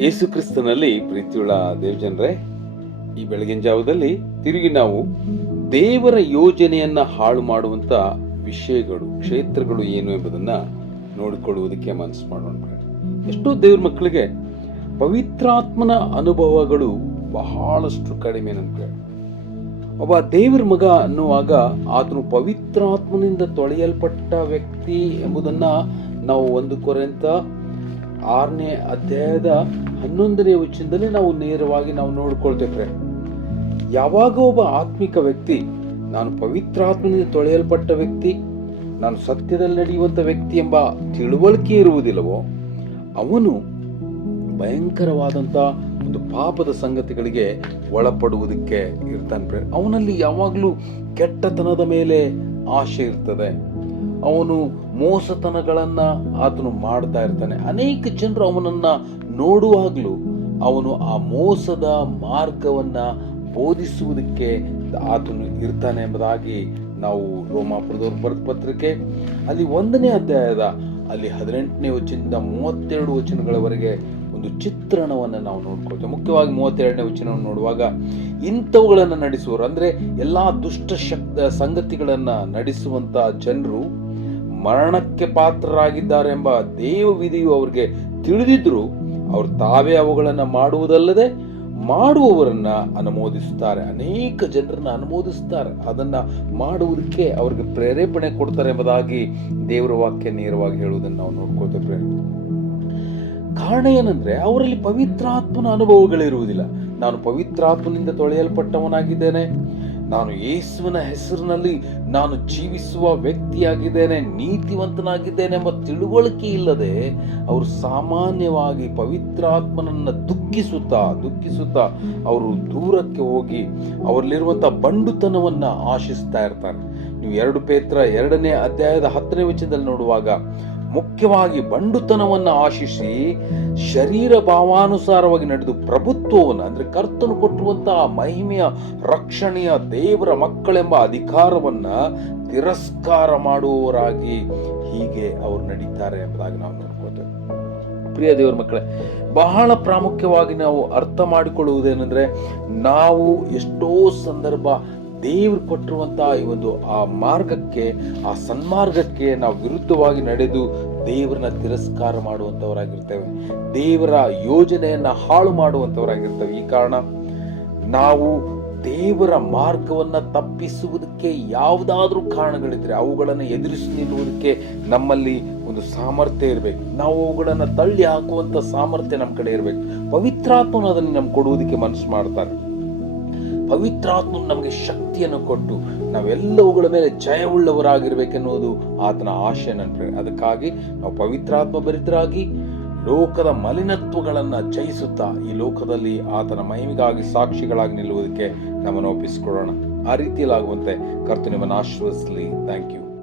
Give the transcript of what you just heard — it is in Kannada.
ಯೇಸು ಕ್ರಿಸ್ತನಲ್ಲಿ ಪ್ರೀತಿಯುಳ್ಳ ದೇವಜನರೇ, ಈ ಬೆಳಗಿನ ಜಾವದಲ್ಲಿ ತಿರುಗಿ ನಾವು ದೇವರ ಯೋಜನೆಯನ್ನ ಹಾಳು ಮಾಡುವಂತ ವಿಷಯಗಳು, ಕ್ಷೇತ್ರಗಳು ಏನು ಎಂಬುದನ್ನ ನೋಡಿಕೊಳ್ಳುವುದಕ್ಕೆ ಮನಸ್ಸು ಮಾಡೋಣ. ಎಷ್ಟೋ ದೇವ್ರ ಮಕ್ಕಳಿಗೆ ಪವಿತ್ರಾತ್ಮನ ಅನುಭವಗಳು ಬಹಳಷ್ಟು ಕಡಿಮೆ ನಂತರ ಒಬ್ಬ ದೇವರ ಮಗ ಅನ್ನುವಾಗ ಆತನು ಪವಿತ್ರಾತ್ಮನಿಂದ ತೊಳೆಯಲ್ಪಟ್ಟ ವ್ಯಕ್ತಿ ಎಂಬುದನ್ನ ನಾವು ಒಂದು ಕೊರೆಂತ ಆರನೇ ಅಧ್ಯಾಯದ ಹನ್ನೊಂದನೇ ವಚನದಲ್ಲಿ ನಾವು ನೇರವಾಗಿ ನಾವು ನೋಡ್ಕೊಳ್ತೇವೆ. ಯಾವಾಗ ಒಬ್ಬ ಆತ್ಮಿಕ ವ್ಯಕ್ತಿ, ನಾನು ಪವಿತ್ರಾತ್ಮನಿಂದ ತೊಳೆಯಲ್ಪಟ್ಟ ವ್ಯಕ್ತಿ, ನಾನು ಸತ್ಯದಲ್ಲಿ ನಡೆಯುವಂಥ ವ್ಯಕ್ತಿ ಎಂಬ ತಿಳುವಳಿಕೆ ಇರುವುದಿಲ್ಲವೋ, ಅವನು ಭಯಂಕರವಾದಂತ ಒಂದು ಪಾಪದ ಸಂಗತಿಗಳಿಗೆ ಒಳಪಡುವುದಕ್ಕೆ ಇರ್ತಾನೆ ಫ್ರೆಂಡ್ ಅವನಲ್ಲಿ ಯಾವಾಗಲೂ ಕೆಟ್ಟತನದ ಮೇಲೆ ಆಶೆ ಇರ್ತದೆ. ಅವನು ಮೋಸತನಗಳನ್ನ ಆತನು ಮಾಡ್ತಾ ಇರ್ತಾನೆ. ಅನೇಕ ಜನರು ಅವನನ್ನ ನೋಡುವಾಗಲೂ ಅವನು ಆ ಮೋಸದ ಮಾರ್ಗವನ್ನ ಬೋಧಿಸುವುದಕ್ಕೆ ಆತನು ಇರ್ತಾನೆ ಎಂಬುದಾಗಿ ನಾವು ರೋಮಾಪುರದವ್ರ ಬರೆದ ಪತ್ರಿಕೆ. ಅಲ್ಲಿ ಒಂದನೇ ಅಧ್ಯಾಯದ, ಅಲ್ಲಿ ಹದಿನೆಂಟನೇ ವಚನದಿಂದ ಮೂವತ್ತೆರಡು ವಚನಗಳವರೆಗೆ ಒಂದು ಚಿತ್ರಣವನ್ನು ನಾವು ನೋಡ್ಕೊಳ್ತೇವೆ. ಮುಖ್ಯವಾಗಿ ಮೂವತ್ತೆರಡನೇ ವಚನವನ್ನು ನೋಡುವಾಗ ಇಂಥವುಗಳನ್ನು ನಡೆಸುವರು. ಅಂದ್ರೆ ಎಲ್ಲಾ ದುಷ್ಟ ಶಕ್ತ ಸಂಗತಿಗಳನ್ನ ನಡೆಸುವಂತ ಜನರು ಮರಣಕ್ಕೆ ಪಾತ್ರರಾಗಿದ್ದಾರೆ ಎಂಬ ದೇವ ವಿಧಿಯು ಅವರಿಗೆ ತಿಳಿದಿದ್ರು ಅವರು ತಾವೇ ಅವುಗಳನ್ನು ಮಾಡುವುದಲ್ಲದೆ ಮಾಡುವವರನ್ನ ಅನುಮೋದಿಸುತ್ತಾರೆ ಅನೇಕ ಜನರನ್ನ ಅನುಮೋದಿಸುತ್ತಾರೆ ಅದನ್ನ ಮಾಡುವುದಕ್ಕೆ ಅವ್ರಿಗೆ ಪ್ರೇರೇಪಣೆ ಕೊಡ್ತಾರೆ ಎಂಬುದಾಗಿ ದೇವರ ವಾಕ್ಯ ನೇರವಾಗಿ ಹೇಳುವುದನ್ನು ನಾವು ನೋಡ್ಕೋತೇವೆ ಕಾರಣ ಏನಂದ್ರೆ ಅವರಲ್ಲಿ ಪವಿತ್ರಾತ್ಮನ ಅನುಭವಗಳಿರುವುದಿಲ್ಲ. ನಾನು ಪವಿತ್ರಾತ್ಮನಿಂದ ತೊಳೆಯಲ್ಪಟ್ಟವನಾಗಿದ್ದೇನೆ. ನಾನು ಯೇಸುವಿನ ಹೆಸರಿನಲ್ಲಿ ನಾನು ಜೀವಿಸುವ ವ್ಯಕ್ತಿಯಾಗಿದ್ದೇನೆ ನೀತಿವಂತನಾಗಿದ್ದೇನೆ ಎಂಬ ತಿಳುವಳಿಕೆ ಇಲ್ಲದೆ ಅವರು ಸಾಮಾನ್ಯವಾಗಿ ಪವಿತ್ರಾತ್ಮನನ್ನ ದುಃಖಿಸುತ್ತಾ ದುಃಖಿಸುತ್ತಾ ಅವರು ದೂರಕ್ಕೆ ಹೋಗಿ ಅವರಲ್ಲಿರುವಂತಹ ಬಂಡುತನವನ್ನ ಆಶಿಸ್ತಾ ಇರ್ತಾರೆ. ನೀವು ಎರಡು ಪೇತ್ರ ಎರಡನೇ ಅಧ್ಯಾಯದ ಹತ್ತನೇ ವಚನದಲ್ಲಿ ನೋಡುವಾಗ ಮುಖ್ಯವಾಗಿ ಬಂಡುತನವನ್ನು ಆಶಿಸಿ ಶರೀರ ಭಾವಾನುಸಾರವಾಗಿ ನಡೆದು ಪ್ರಭುತ್ವವನ್ನು, ಅಂದ್ರೆ ಕರ್ತನು ಕೊಟ್ಟಿರುವಂತಹ ಮಹಿಮೆಯ ರಕ್ಷಣೆಯ ದೇವರ ಮಕ್ಕಳೆಂಬ ಅಧಿಕಾರವನ್ನ ತಿರಸ್ಕಾರ ಮಾಡುವವರಾಗಿ ಹೀಗೆ ಅವರು ನಡೀತಾರೆ ಎಂಬುದಾಗಿ ನಾವು ನೋಡ್ಕೋತೇವೆ ಪ್ರಿಯ ದೇವರ ಮಕ್ಕಳೇ, ಬಹಳ ಪ್ರಾಮುಖ್ಯವಾಗಿ ನಾವು ಅರ್ಥ ಮಾಡಿಕೊಳ್ಳುವುದೇನೆಂದ್ರೆ ನಾವು ಎಷ್ಟೋ ಸಂದರ್ಭ ದೇವರು ಕೊಟ್ಟಿರುವಂತಹ ಈ ಒಂದು ಆ ಮಾರ್ಗಕ್ಕೆ, ಆ ಸನ್ಮಾರ್ಗಕ್ಕೆ ನಾವು ವಿರುದ್ಧವಾಗಿ ನಡೆದು ದೇವರನ್ನ ತಿರಸ್ಕಾರ ಮಾಡುವಂಥವರಾಗಿರ್ತೇವೆ ದೇವರ ಯೋಜನೆಯನ್ನ ಹಾಳು ಮಾಡುವಂತವರಾಗಿರ್ತೇವೆ. ಈ ಕಾರಣ ನಾವು ದೇವರ ಮಾರ್ಗವನ್ನ ತಪ್ಪಿಸುವುದಕ್ಕೆ ಯಾವುದಾದ್ರೂ ಕಾರಣಗಳಿದ್ರೆ ಅವುಗಳನ್ನು ಎದುರಿಸಿ ನಿಲ್ಲುವುದಕ್ಕೆ ನಮ್ಮಲ್ಲಿ ಒಂದು ಸಾಮರ್ಥ್ಯ ಇರಬೇಕು. ನಾವು ಅವುಗಳನ್ನು ತಳ್ಳಿ ಹಾಕುವಂತ ಸಾಮರ್ಥ್ಯ ನಮ್ಮ ಕಡೆ ಇರಬೇಕು. ಪವಿತ್ರಾತ್ಮನ ಅದನ್ನು ನಮ್ಗೆ ಕೊಡುವುದಕ್ಕೆ ಮನಸ್ಸು ಮಾಡ್ತಾರೆ. ಪವಿತ್ರಾತ್ಮ ನಮಗೆ ಶಕ್ತಿಯನ್ನು ಕೊಟ್ಟು ನಾವೆಲ್ಲವುಗಳ ಮೇಲೆ ಜಯವುಳ್ಳವರಾಗಿರ್ಬೇಕೆನ್ನುವುದು ಆತನ ಆಶೆ ನನ್ನ ಅದಕ್ಕಾಗಿ ನಾವು ಪವಿತ್ರಾತ್ಮ ಭರಿತರಾಗಿ ಲೋಕದ ಮಲಿನತ್ವಗಳನ್ನು ಜಯಿಸುತ್ತಾ ಈ ಲೋಕದಲ್ಲಿ ಆತನ ಮಹಿಮೆಗಾಗಿ ಸಾಕ್ಷಿಗಳಾಗಿ ನಿಲ್ಲುವುದಕ್ಕೆ ನಮ್ಮನ್ನು ಒಪ್ಪಿಸಿಕೊಳ್ಳೋಣ. ಆ ರೀತಿಯಲ್ಲಾಗುವಂತೆ ಕರ್ತು ನಿಮ್ಮನ್ನು ಥ್ಯಾಂಕ್ ಯು